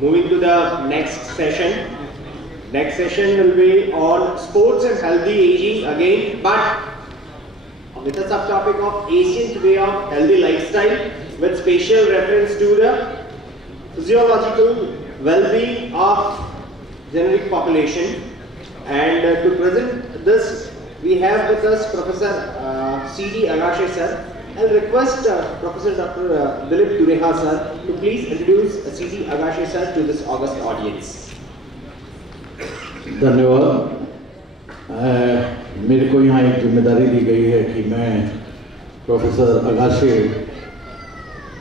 Moving to the next session. Next session will be on sports and healthy aging again, but with a subtopic of ancient way of healthy lifestyle with special reference to the physiological well-being of generic population. And to present this, we have with us Professor C.D. Agashe sir. I'll request Professor Dr. Dilip Dureha sir to please introduce C.D. Agashe sir to this august audience. धन्यवाद। मेरे को यहाँ एक जिम्मेदारी दी गई है कि मैं प्रोफेसर अगाशे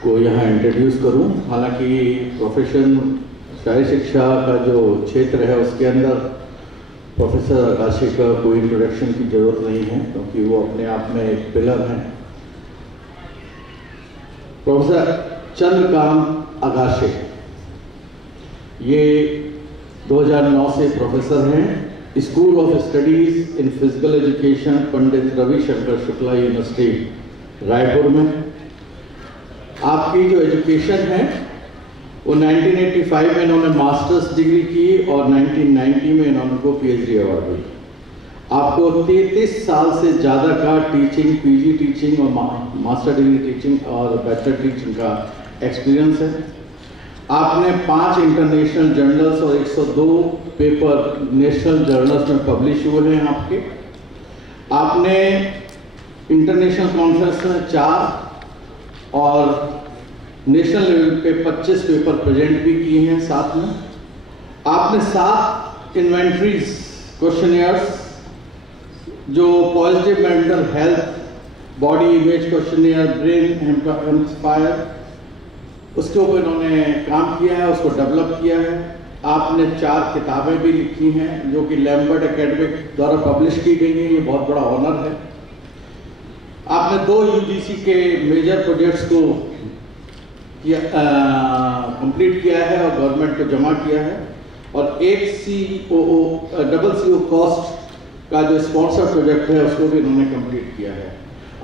को यहाँ इंट्रोड्यूस करूँ। हालांकि प्रोफेशन शारीरिक शिक्षा का जो क्षेत्र है उसके अंदर प्रोफेसर अगाशे का कोई इंट्रोडक्शन की ज़रूरत नहीं है, क्योंकि वो अपने आप में एक पिलर हैं। प्रोफेसर चंद्रकांत अगाशे ये 2009 से प्रोफेसर हैं school of studies in physical education Pandit Ravishankar Shukla university Raipur में। आपकी जो एजुकेशन है वो 1985 में इन्होंने मास्टर्स डिग्री की और 1990 में इन्होंने को पीएचडी अवार्ड हुई। आपको 33 साल से ज़्यादा का टीचिंग, पीजी टीचिंग और मास्टर डिग्री टीचिंग और बैचलर टीचिंग का एक्सपीरियंस है। आपने 5 इंटरनेशनल जर्नल्स और 102 पेपर नेशनल जर्नल्स में पब्लिश हुए हैं आपके। आपने इंटरनेशनल कॉन्फ्रेंस में 4 और नेशनल लेवल पे 25 पेपर प्रेजेंट भी किए हैं साथ में। आपने 7 इन्वेंटरीज क्वेश्चनियर्स जो positive mental health, body image questionnaire, brain inspire, उसके ऊपर इन्होंने काम किया है, उसको डेवलप किया है। आपने 4 किताबें भी लिखी हैं जो कि लैम्बर्ट एकेडमिक द्वारा पब्लिश की गई हैं, ये बहुत बड़ा ऑनर है। आपने 2 यूजीसी के मेजर प्रोजेक्ट्स को कंप्लीट किया है और गवर्नमेंट को जमा किया है, और एक COO कॉस्ट का जो स्पॉन्सर प्रोजेक्ट है उसको भी इन्होंने कंप्लीट किया है।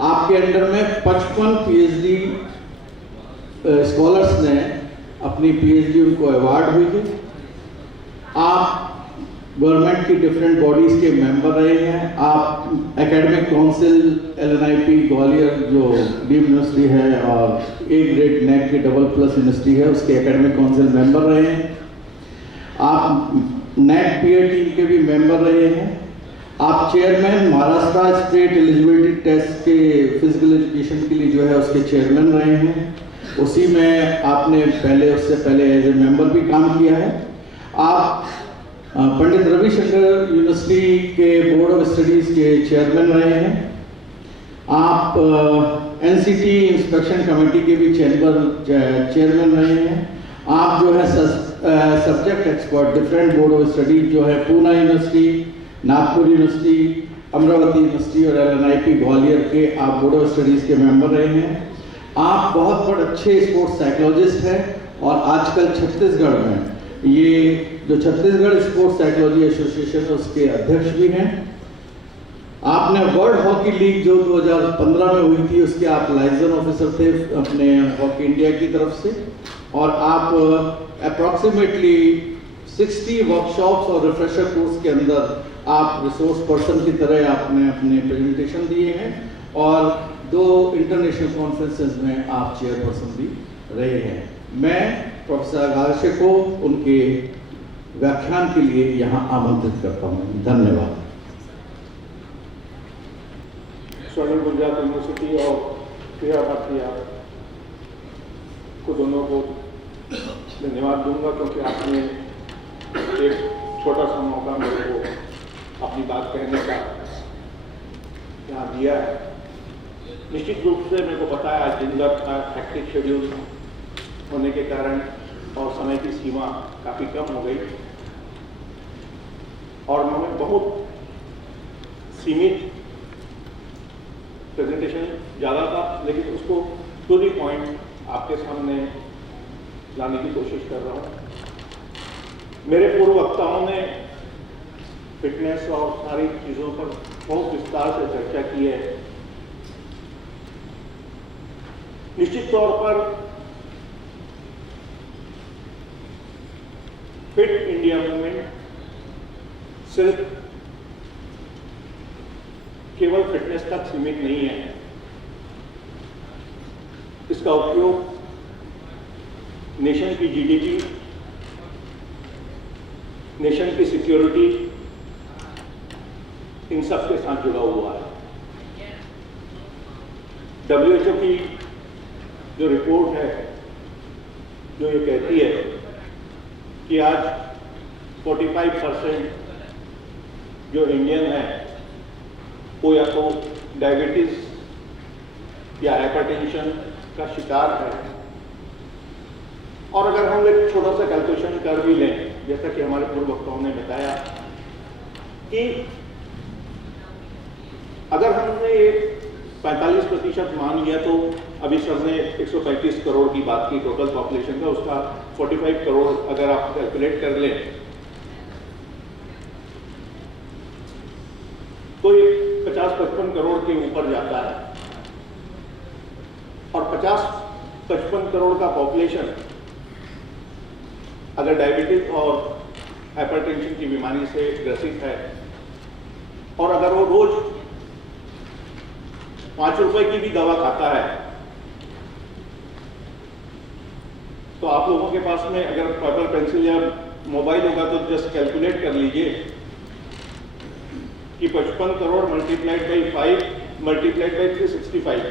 आपके अंडर में 55 पीएचडी स्कॉलर्स ने अपनी पीएचडी उनको अवार्ड हुई है। आप गवर्नमेंट की डिफरेंट बॉडीज़ के मेंबर रहे हैं। आप एकेडमिक काउंसिल LNIP ग्वालियर जो डीम्ड यूनिवर्सिटी है और A ग्रेड नेक की AA+ यूनिवर्सिटी है उसके एकेडमिक काउंसिल मेंबर रहे हैं। आप नेक PA टीम के भी मेंबर रहे हैं। आप chairman Maharashtra state eligibility test के फिजिकल एजुकेशन के लिए जो है उसके चेयरमैन रहे हैं। उसी में आपने उससे पहले एज ए मेंबर भी काम किया है। आप पंडित रविशंकर यूनिवर्सिटी के बोर्ड ऑफ स्टडीज़ के चेयरमैन रहे हैं। आप NCT इंस्पेक्शन कमेटी के भी चेयरमैन रहे हैं। आप जो है subject expert different board of studies जो है Poona university, Nagpur university, Amravati university और LNIP ग्वालियर के आप बोर्ड ऑफ स्टडीज़ के मेंबर रहे हैं। आप बहुत अच्छे स्पोर्ट्स साइकोलॉजिस्ट हैं और आजकल छत्तीसगढ़ में ये जो छत्तीसगढ़ स्पोर्ट्स साइकोलॉजी एसोसिएशन है उसके अध्यक्ष भी हैं। आपने वर्ल्ड हॉकी लीग जो 2015 में हुई थी उसके आप लाइजन ऑफिसर थे अपने हॉकी इंडिया की तरफ से, और आप अप्रॉक्सीमेटली 60 वर्कशॉप्स और रिफ्रेशर कोर्स के अंदर आप रिसोर्स पर्सन की तरह आपने अपने प्रेजेंटेशन दिए हैं, और 2 इंटरनेशनल कॉन्फ्रेंसेस में आप चेयरपर्सन भी रहे हैं। मैं प्रोफेसर अगाशे को उनके व्याख्यान के लिए यहाँ आमंत्रित करता हूँ। धन्यवाद। स्वर्णिम गुजरात यूनिवर्सिटी और प्रिया भाटिया को दोनों को धन्यवाद दूंगा, क्योंकि आपने एक छोटा सा मौका मेरे को अपनी बात कहने का यहाँ दिया है। निश्चित रूप से मेरे को पता है आज दिन भर का हेक्टिक शेड्यूल होने के कारण और समय की सीमा काफ़ी कम हो गई और हमें बहुत सीमित प्रेजेंटेशन ज़्यादा था, लेकिन उसको टू द पॉइंट आपके सामने लाने की कोशिश कर रहा हूँ। मेरे पूर्व वक्ताओं ने फिटनेस और सारी चीज़ों पर बहुत विस्तार से चर्चा की है। निश्चित तौर पर फिट इंडिया मूवमेंट सिर्फ केवल फिटनेस तक सीमित नहीं है। इसका उपयोग नेशन की जीडीपी, नेशन की सिक्योरिटी, इन सब के साथ जुड़ा हुआ है। WHO की जो रिपोर्ट है, जो ये कहती है कि आज 45% जो इंडियन है वो या तो डायबिटीज या हाइपरटेंशन का शिकार है। और अगर हम एक छोटा सा कैलकुलेशन कर भी लें, जैसा कि हमारे पूर्व वक्ताओं ने बताया कि अगर हमने 45% मान लिया तो अभी सर ने 135 करोड़ की बात की टोटल पॉपुलेशन का, उसका 45 करोड़ अगर आप कैलकुलेट कर लें तो ये 50-55 करोड़ के ऊपर जाता है। और 50-55 करोड़ का पॉपुलेशन अगर डायबिटीज और हाइपरटेंशन की बीमारी से ग्रसित है और अगर वो रोज 5 रुपए की भी दवा खाता है तो आप लोगों के पास में अगर पेपर पेंसिल या मोबाइल होगा तो जस्ट कैलकुलेट कर लीजिए कि 55 crore multiplied by 5 multiplied by 365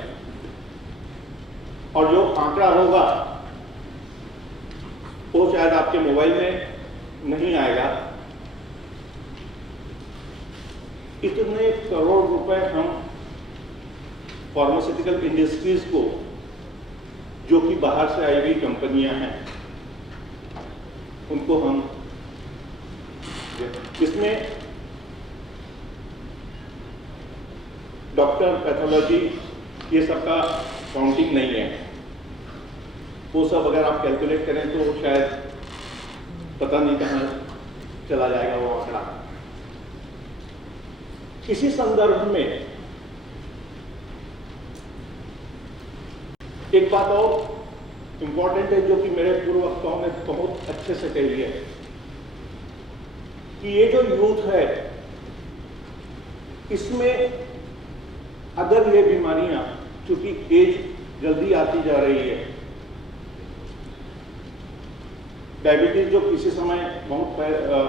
और जो आंकड़ा होगा वो शायद आपके मोबाइल में नहीं आएगा। इतने करोड़ रुपए हम फार्मास्यूटिकल इंडस्ट्रीज को, जो कि बाहर से आई हुई कंपनियां हैं, उनको हम इसमें डॉक्टर, पैथोलॉजी, ये सबका काउंटिंग नहीं है। वो सब अगर आप कैलकुलेट करें तो शायद पता नहीं कहां चला जाएगा वो आंकड़ा। इसी संदर्भ में एक बात और इंपॉर्टेंट है जो कि मेरे पूर्व वक्ताओं ने बहुत अच्छे से कही है कि ये जो यूथ है इसमें अगर ये बीमारियां, चूंकि एज जल्दी आती जा रही है, डायबिटीज जो किसी समय बहुत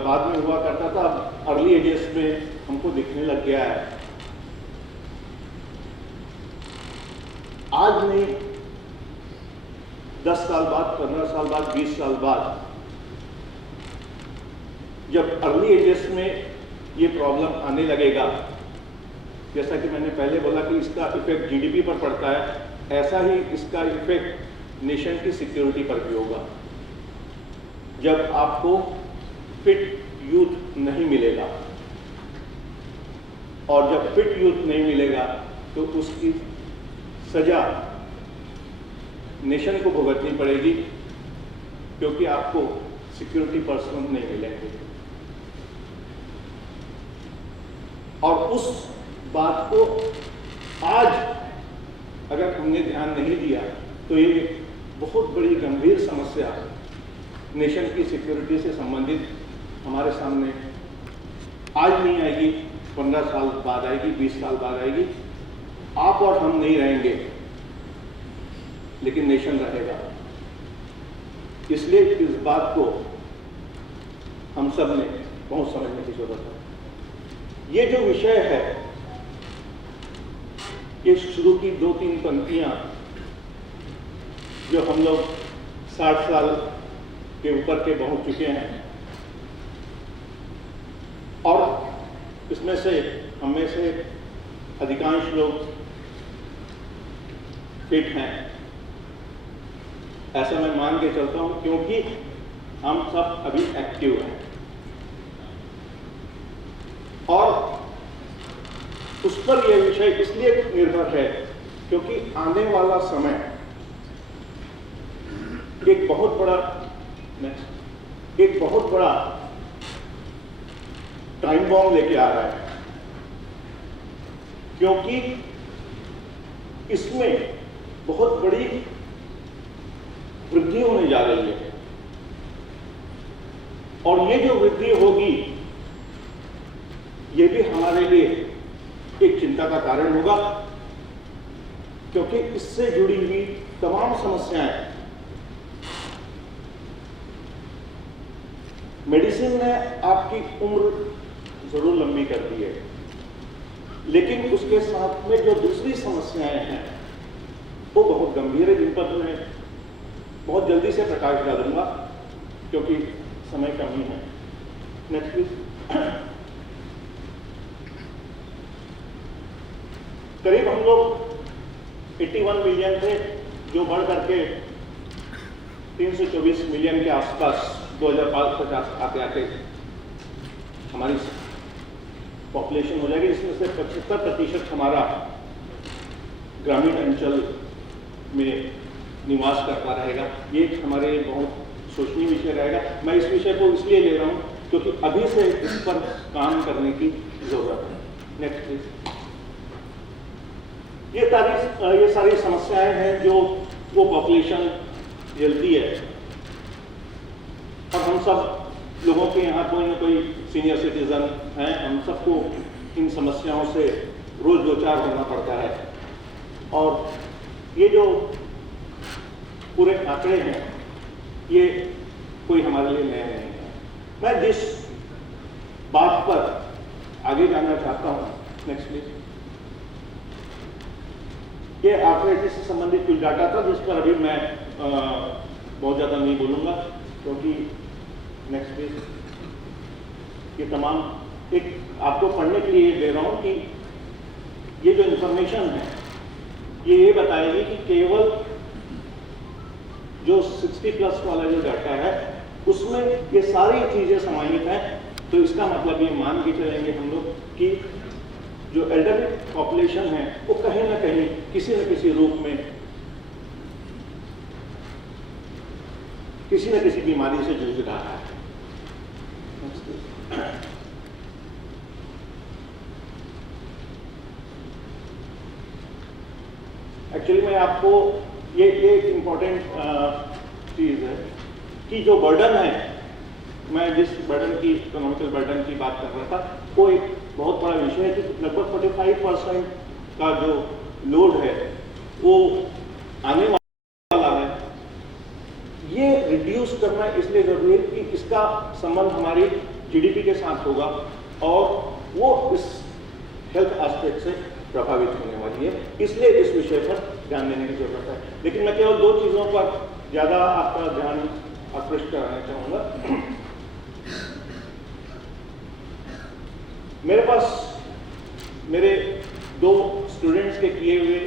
बाद में हुआ करता था, अब अर्ली एजेस में हमको दिखने लग गया है। आज नहीं, 10 साल बाद, 15 साल बाद, 20 साल बाद, जब अर्ली एजेस में ये प्रॉब्लम आने लगेगा, जैसा कि मैंने पहले बोला कि इसका इफेक्ट जीडीपी पर पड़ता है, ऐसा ही इसका इफेक्ट नेशन की सिक्योरिटी पर भी होगा। जब आपको फिट यूथ नहीं मिलेगा, और जब फिट यूथ नहीं मिलेगा तो उसकी सजा नेशन को भुगतनी पड़ेगी, क्योंकि आपको सिक्योरिटी पर्सन नहीं मिलेंगे। और उस बात को आज अगर हमने ध्यान नहीं दिया तो ये बहुत बड़ी गंभीर समस्या नेशन की सिक्योरिटी से संबंधित हमारे सामने आज नहीं आएगी, 15 साल बाद आएगी, 20 साल बाद आएगी। आप और हम नहीं रहेंगे, लेकिन नेशन रहेगा। इसलिए इस बात को हम सब ने बहुत समझने की जरूरत है। ये जो विषय है, ये शुरू की 2-3 पंक्तियां जो हम लोग 60 साल के ऊपर के पहुंच चुके हैं, और इसमें से हम में से अधिकांश लोग फिट हैं, ऐसा मैं मान के चलता हूं, क्योंकि हम सब अभी एक्टिव हैं। और उस पर यह विषय इसलिए निर्भर है क्योंकि आने वाला समय एक बहुत बड़ा टाइम बॉम्ब लेके आ रहा है, क्योंकि इसमें बहुत बड़ी वृद्धि होने जा रही है। और ये जो वृद्धि होगी ये भी हमारे लिए एक चिंता का कारण होगा, क्योंकि इससे जुड़ी हुई तमाम समस्याएं मेडिसिन ने आपकी उम्र जरूर लंबी कर दी है, लेकिन उसके साथ में जो दूसरी समस्याएं हैं वो बहुत गंभीर है, जिन पर मैं बहुत जल्दी से प्रकाश डालूंगा क्योंकि समय कमी है। Next please. करीब हम लोग 81 मिलियन थे, जो बढ़ करके 324 मिलियन के आसपास 2050 आते आते हमारी पॉपुलेशन हो जाएगी, इसमें से 75% हमारा ग्रामीण अंचल में निवास करता रहेगा। ये हमारे लिए बहुत सोचनीय विषय रहेगा। मैं इस विषय को इसलिए ले रहा हूँ क्योंकि अभी से इस पर काम करने की जरूरत है। Next please. ये सारी समस्याएं हैं जो वो पॉपुलेशन झेलती है, और हम सब लोगों के यहाँ कोई ना कोई सीनियर सिटीजन हैं, हम सबको इन समस्याओं से रोज दो चार होना पड़ता है। और ये जो पूरे आंकड़े हैं ये कोई हमारे लिए नए नहीं है। मैं जिस बात पर आगे जाना चाहता हूँ, नेक्स्ट प्लीज। ये आर्थराइटिस से संबंधित कुछ डाटा था जिस पर अभी मैं बहुत ज़्यादा नहीं बोलूँगा क्योंकि नेक्स्ट प्लीज। ये तमाम एक आपको पढ़ने के लिए दे रहा हूँ कि ये जो इंफॉर्मेशन है ये बताएगी कि केवल जो 60+ वाला जो डाटा है उसमें ये सारी चीज़ें समाहित हैं। तो इसका मतलब ये मान के चलेंगे हम लोग कि जो एल्डरली पॉपुलेशन है वो कहीं ना कहीं किसी न किसी रूप में किसी न किसी बीमारी से जूझ रहा है। एक्चुअली मैं आपको ये एक इम्पॉर्टेंट चीज़ है कि जो बर्डन है, मैं जिस बर्डन की इकोनॉमिकल बर्डन की बात कर रहा था वो एक बहुत बड़ा विषय है कि लगभग 45% का जो लोड है वो आने वाला है। ये रिड्यूस करना इसलिए जरूरी है कि इसका संबंध हमारी जीडीपी के साथ होगा और वो इस हेल्थ एस्पेक्ट से प्रभावित होने वाली है, इसलिए इस विषय पर ध्यान देने की जरूरत है। लेकिन मैं केवल 2 चीज़ों पर ज़्यादा आपका ध्यान आकृष्ट कराना चाहूँगा। मेरे पास मेरे 2 स्टूडेंट्स के किए हुए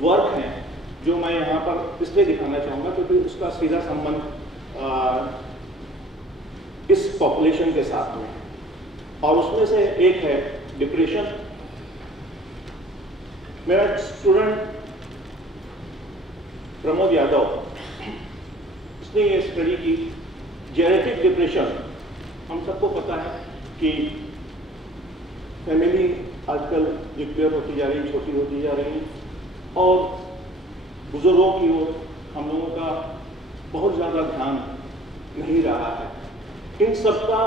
वर्क हैं जो मैं यहाँ पर इसलिए दिखाना चाहूँगा क्योंकि उसका सीधा संबंध इस पॉपुलेशन के साथ में है, और उसमें से एक है डिप्रेशन। मेरा स्टूडेंट प्रमोद यादव, उसने ये स्टडी की जेनेटिक डिप्रेशन। हम सबको पता है कि फैमिली आजकल न्यूक्लियर होती जा रही, छोटी होती जा रही, और बुजुर्गों की ओर हम लोगों का बहुत ज़्यादा ध्यान नहीं रहा है। इन सब का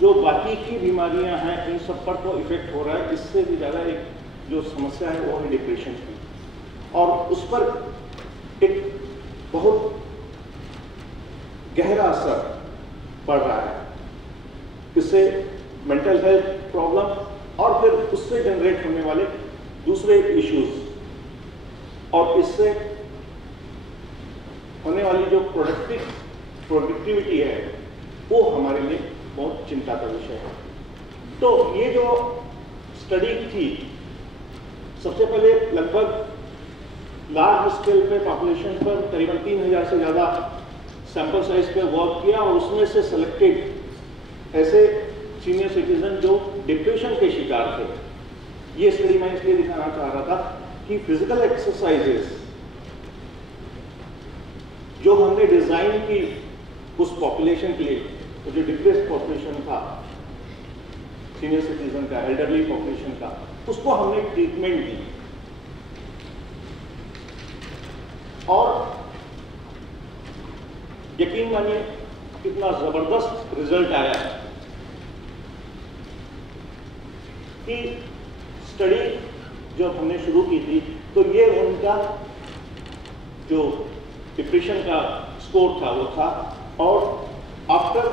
जो बाकी की बीमारियां हैं इन सब पर तो इफेक्ट हो रहा है। इससे भी ज़्यादा एक जो समस्या है वो है डिप्रेशन की, और उस पर एक बहुत गहरा असर पड़ रहा है। इससे मेंटल हेल्थ प्रॉब्लम और फिर उससे जनरेट होने वाले दूसरे इश्यूज, और इससे होने वाली जो प्रोडक्टिविटी है वो हमारे लिए बहुत चिंता का विषय है। तो ये जो स्टडी थी, सबसे पहले लगभग लार्ज स्केल पे पॉपुलेशन पर करीबन 3000 से ज़्यादा सैंपल साइज पे वर्क किया, और उसमें से सिलेक्टेड ऐसे सीनियर सिटीजन जो डिप्रेशन के शिकार थे। ये स्टडी मैं इसलिए दिखाना चाह रहा था कि फिजिकल एक्सरसाइजेस जो हमने डिजाइन की उस पॉपुलेशन के लिए, तो जो डिप्रेस्ड पॉपुलेशन था, सीनियर सिटीजन का, एल्डरली पॉपुलेशन का, उसको हमने ट्रीटमेंट दी। और यकीन मानिए कितना जबरदस्त रिजल्ट आया कि स्टडी जब हमने शुरू की थी तो ये उनका जो डिप्रेशन का स्कोर था वो था, और आफ्टर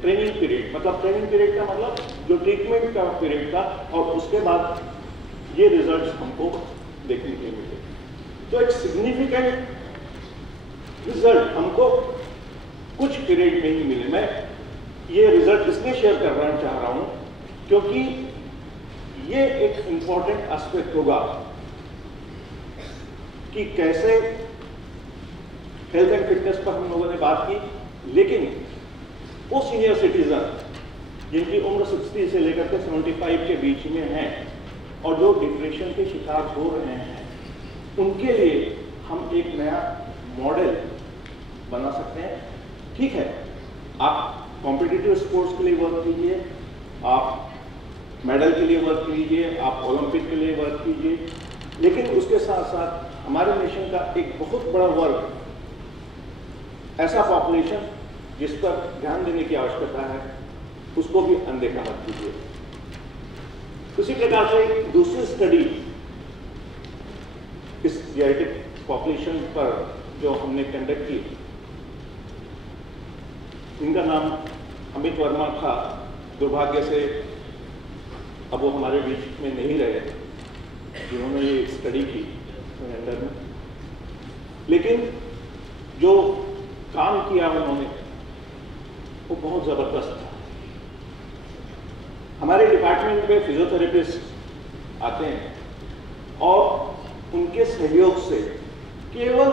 ट्रेनिंग पीरियड, मतलब ट्रेनिंग पीरियड का मतलब जो ट्रीटमेंट का पीरियड था, और उसके बाद ये रिजल्ट्स हमको देखने के लिए मिले। तो एक सिग्निफिकेंट रिजल्ट हमको कुछ पीरियड में ही मिले। मैं ये रिजल्ट इसलिए शेयर करना चाह रहा हूं क्योंकि ये एक इंपॉर्टेंट एस्पेक्ट होगा कि कैसे हेल्थ एंड फिटनेस पर हम लोगों ने बात की, लेकिन वो सीनियर सिटीजन जिनकी उम्र 60 से लेकर के 75 के बीच में है और जो डिप्रेशन के शिकार हो रहे हैं, उनके लिए हम एक नया मॉडल बना सकते हैं। ठीक है, आप कॉम्पिटिटिव स्पोर्ट्स के लिए वर्क कीजिए, आप मेडल के लिए वर्क कीजिए, आप ओलंपिक के लिए वर्क कीजिए, लेकिन उसके साथ साथ हमारे नेशन का एक बहुत बड़ा वर्ग, ऐसा पॉपुलेशन जिस पर ध्यान देने की आवश्यकता है, उसको भी अनदेखा मत कीजिए। उसी प्रकार से दूसरी स्टडी इस जेनेटिक पॉपुलेशन पर जो हमने कंडक्ट की, इनका नाम अमित वर्मा था। दुर्भाग्य से अब वो हमारे बीच में नहीं रहे जिन्होंने ये स्टडी की अंडर में, लेकिन जो काम किया उन्होंने वो बहुत जबरदस्त था। हमारे डिपार्टमेंट में फिजियोथेरेपिस्ट आते हैं और उनके सहयोग से केवल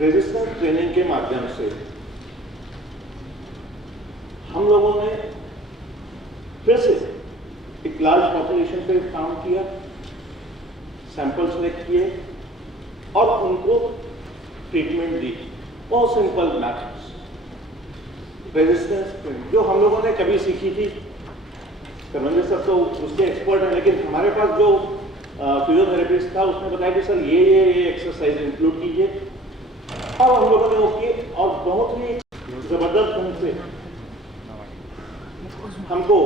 रेजिस्टेंस ट्रेनिंग के माध्यम से हम लोगों ने फिर से एक लार्ज पॉपुलेशन पे काम किया, सैंपल सेलेक्ट किए और उनको ट्रीटमेंट दी। बहुत सिंपल मैथड्स, रेजिस्टेंस ट्रेनिंग जो हम लोगों ने कभी सीखी थी। करमंजर सर तो उसके एक्सपर्ट हैं, लेकिन हमारे पास जो फिजियोथेरेपिस्ट था उसने बताया कि सर ये एक्सरसाइज इंक्लूड कीजिए, और हम लोगों ने वो किए और बहुत ही जबरदस्त ढंग से हमको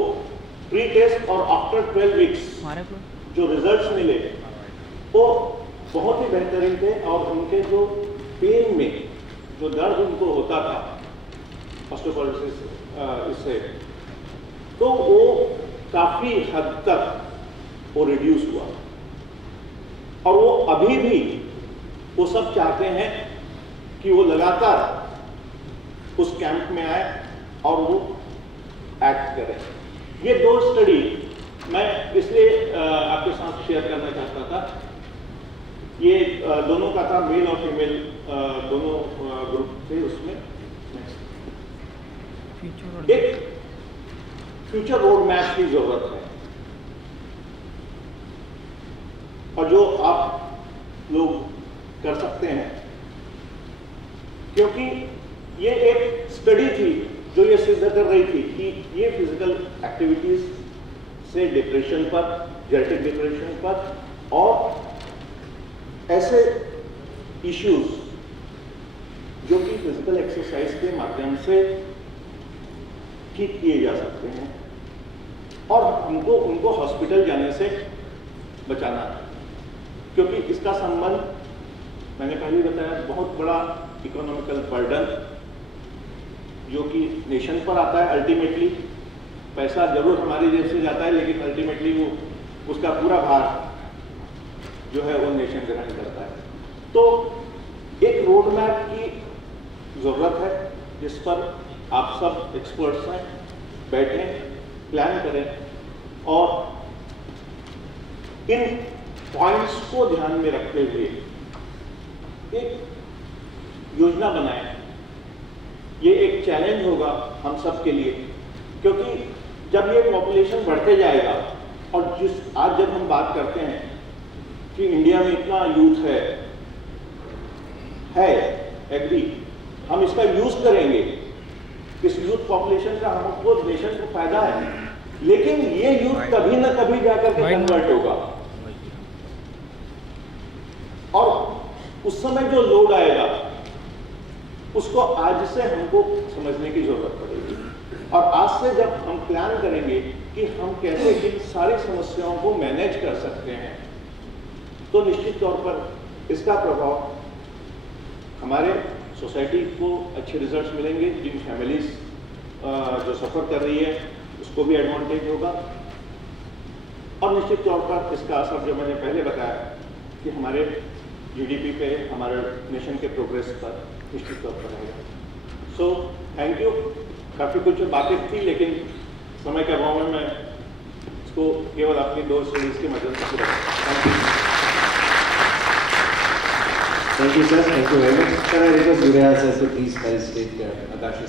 प्री टेस्ट और आफ्टर 12 वीक्स जो रिजल्ट्स मिले वो बहुत ही बेहतरीन थे। और उनके जो पेन में जो दर्द उनको होता था ऑस्टियोपोरोसिस इससे, तो वो काफी हद तक वो रिड्यूस हुआ, और वो अभी भी वो सब चाहते हैं कि वो लगातार उस कैंप में आए और वो एक्ट करें। ये दो स्टडी मैं इसलिए आपके साथ शेयर करना चाहता था। ये दोनों का था, मेल और फीमेल दोनों ग्रुप थे उसमें। एक फ्यूचर रोड मैप की जरूरत है, और जो आप लोग कर सकते हैं, क्योंकि ये एक स्टडी थी जो ये सिद्ध कर रही थी कि ये फिजिकल एक्टिविटीज से डिप्रेशन पर, जेनेटिक डिप्रेशन पर और ऐसे इश्यूज जो कि फिजिकल एक्सरसाइज के माध्यम से ठीक किए जा सकते हैं, और उनको हॉस्पिटल जाने से बचाना है। क्योंकि इसका संबंध मैंने पहले बताया, बहुत बड़ा इकोनॉमिकल बर्डन जो कि नेशन पर आता है। अल्टीमेटली पैसा जरूर हमारी जेब से जाता है, लेकिन अल्टीमेटली वो उसका पूरा भार जो है वो नेशन ग्रहण करता है। तो एक रोड मैप की जरूरत है जिस पर आप सब एक्सपर्ट्स हैं, बैठें, प्लान करें और इन पॉइंट्स को ध्यान में रखते हुए एक योजना बनाएं। ये एक चैलेंज होगा हम सब के लिए, क्योंकि जब ये पॉपुलेशन बढ़ते जाएगा, और आज जब हम बात करते हैं कि इंडिया में इतना यूथ है एग्री, हम इसका यूज करेंगे, इस यूथ पॉपुलेशन का हमको नेशन को फायदा है, लेकिन ये यूथ कभी ना कभी जाकर के कन्वर्ट होगा, और उस समय जो लोड आएगा उसको आज से हमको समझने की जरूरत पड़ेगी। और आज से जब हम प्लान करेंगे कि हम कैसे इन सारी समस्याओं को मैनेज कर सकते हैं, तो निश्चित तौर पर इसका प्रभाव हमारे सोसाइटी को अच्छे रिजल्ट्स मिलेंगे। जिन फैमिलीज जो सफ़र कर रही है उसको भी एडवांटेज होगा, और निश्चित तौर पर इसका असर जो मैंने पहले बताया कि हमारे जीडीपी पे, हमारे नेशन के प्रोग्रेस पर निश्चित तौर पर रहेगा। So thank you. काफ़ी कुछ बातें थी, लेकिन समय के अभाव में मैं इसको केवल अपनी 2 सीरीज के माध्यम से पूरा thank you. Thank you, sir. Thank you very much. Sir, I request Surya sir to please felicitate Akash.